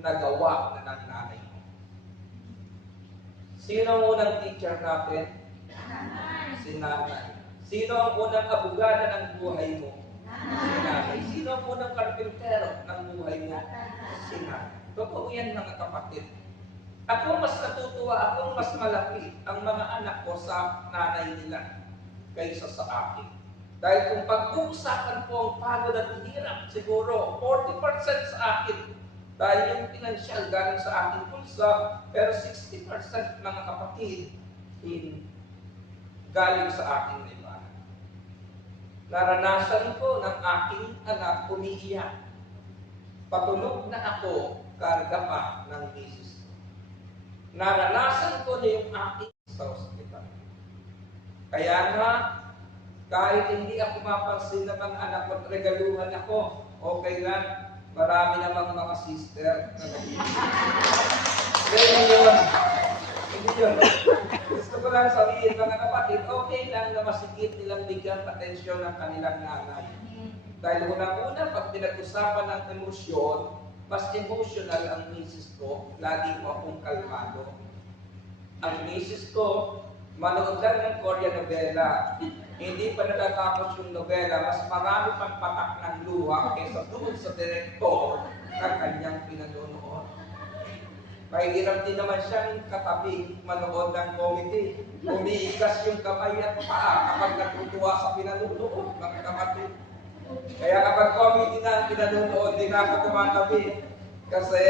nagawa na ng nanay mo? Sino ang unang teacher natin? Si nanay. Sino ang unang abogada ng buhay mo? Si nanay. Sino ang unang karpintero ng buhay mo? Si nanay. Totoo yan, mga kapatid. Ako mas natutuwa, akong mas malaki ang mga anak ko sa nanay nila kaysa sa akin. Dahil kung pag-uusapan po ang pagod at hirap, siguro 40% sa akin. Dahil yung pinansyal galing sa aking pulsa, pero 60% mga kapatid galing sa aking libahan. Naranasan ko ng aking anak umiiyak. Patulog na ako, karga pa ng misis ko. Naranasan ko na yung aking sa ospital. Kaya nga, kahit hindi ako mapansin ng mga anak ko at regaluhan ako, okay lang. Marami namang mga sister na hindi yun. Gusto ko lang sabihin, mga kapatid, okay lang na masigit nilang bigyan atensyon ng kanilang nanay. Dahil unang-una, pag pinag-usapan ng emosyon, mas emotional ang misis ko, lagi ko akong kalmado. Ang misis ko, manood lang ng Korean novela. Hindi pa natatapos yung novela, mas marami pang patak ng luha kaysa doon sa direktor ng kanyang pinanonood. Mahirap din naman siyang katabi manood ng comedy. Umiigas yung kamay at paa kapag natutuwa sa pinanonood, mga kapatid. Kaya kapag comedy na ang pinanonood, di na ako tumatabi. Kasi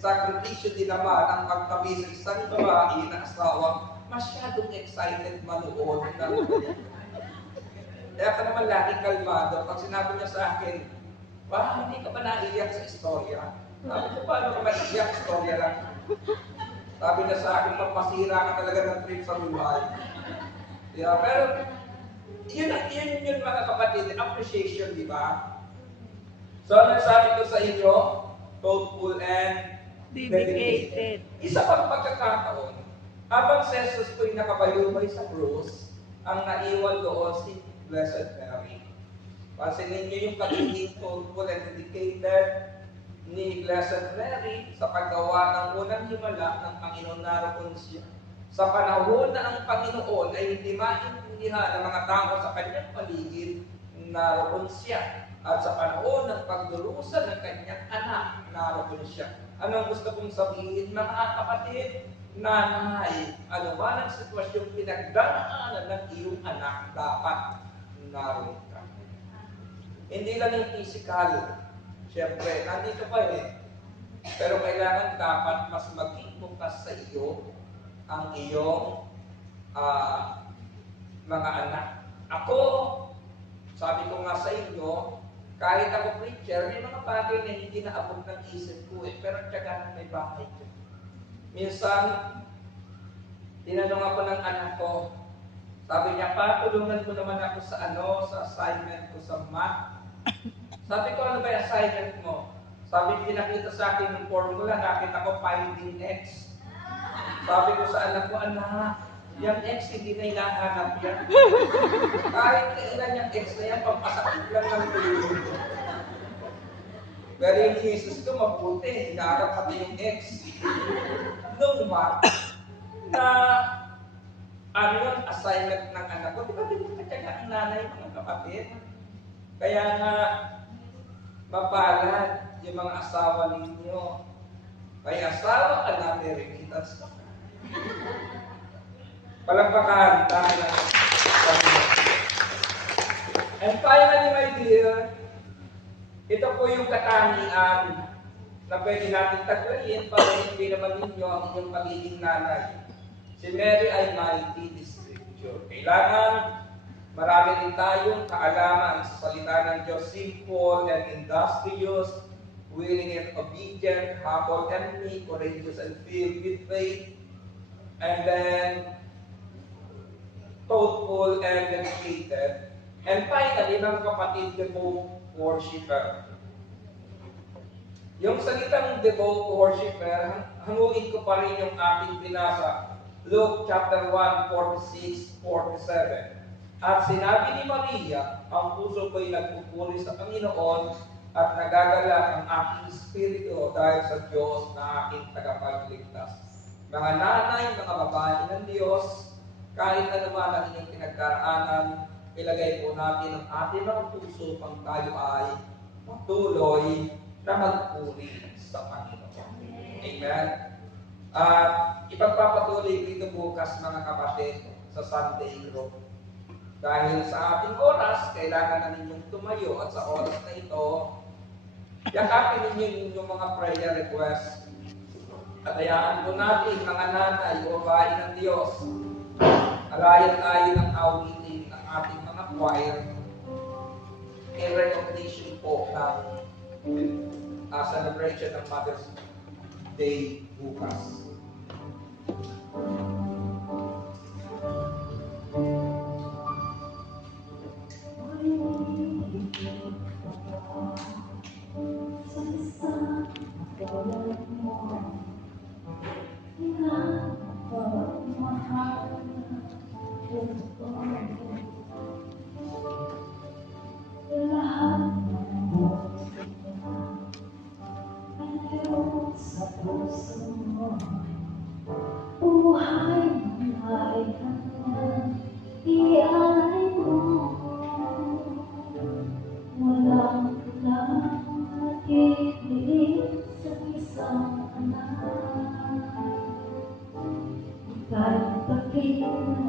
sakripisyo din naman ang pagtabi sa isang babae na asawang masyadong excited manood ng kaya ka naman lagi kalmado. Pag sinabi niya sa akin, parang hindi ka ba naiiyak sa istorya? Sabi ko, paano ka maiiyak? Istorya lang. Sabi niya sa akin, magpasira ka talaga ng trip sa buhay. Yeah, pero, yun mga kapatid, appreciation, di ba? So, ano sabi ko sa inyo? Thoughtful and dedicated. Isa pang pagkakataon, habang si Jesus po'y nakabayubay sa krus, ang naiwan doon si Blessed Mary. Pansinin niyo yung pagiging thoughtful and dedicated ni Blessed Mary sa paggawa ng unang himala ng Panginoon, naroon siya. Sa panahon na ang Panginoon ay hindi maintindihan ng mga tao sa kanyang paligid, naroon siya. At sa panahon ng pagdurusa ng kanyang anak, naroon siya. Anong gusto kong sabihin, mga kapatid? Nanay, ano ba ang sitwasyong pinagdaanan ng iyong anak, dapat naroon ka. Hindi lang yung physical. Siyempre, nandito pa Pero kailangan dapat mas maging bukas sa iyo ang iyong mga anak. Ako, sabi ko nga sa inyo, kahit ako preacher, may mga bagay na hindi naabot ng isip ko pero tiyaga may bahay ko. Minsan, tinanong ako ng anak ko, sabi niya, pa, tulungan mo naman ako sa sa assignment ko sa math. Sabi ko, ano ba yung assignment mo? Sabi, pinakita sa akin yung formula, nakita ko finding x. Sabi ko sa anak ko, anak, yung x, hindi na hinahanap yan. Kahit kailan yung x na yan, pampasakit lang ng tulong. Pero yung Jesus ko, mabuti, hinahanap pati yung x. Nung math, na yung assignment ng anak ko, di ba pinagkatyaga ang nanay, mga kapatid? Kaya nga, mapalad yung mga asawa ninyo. May asawa ka na, may remittance ka. Palagpakan tayo na. And finally, my dear, ito po yung katangian na pwede natin taglayin para hindi naman ninyo ang inyong pagiging nanay. Si Mary ay mighty in Scripture. Kailangan marami rin tayong kaalaman sa salita ng Diyos, simple and industrious, willing and obedient, humble and meek, courageous and filled with faith, and then thoughtful and dedicated. And finally, mga kapatid, devout worshiper. Yung salitang devout worshiper, hanguin ko pa rin yung ating binasa. Luke chapter 1, 46, 47. At sinabi ni Maria, ang puso ko'y nagpupuri sa Panginoon at nagagalak ang aking espiritu dahil sa Diyos na aking tagapagligtas. Mga nanay, mga babae ng Diyos, kahit ano man ang inyong pinagdaraanan, ilagay po natin ang ating mga puso pang tayo ay patuloy na magpuri sa Panginoon. Amen. At ipagpapatuloy dito bukas mga kapatid sa Sunday group. Dahil sa ating oras, kailangan na ninyong tumayo at sa oras na ito, yakapin ninyo yung mga prayer requests. At hayaan po natin mga nanay o babae ng Diyos, alayan tayo ng awitin ng ating mga choir in recognition po ng celebration ng Mother's Day bukas. Kahit pag-ibig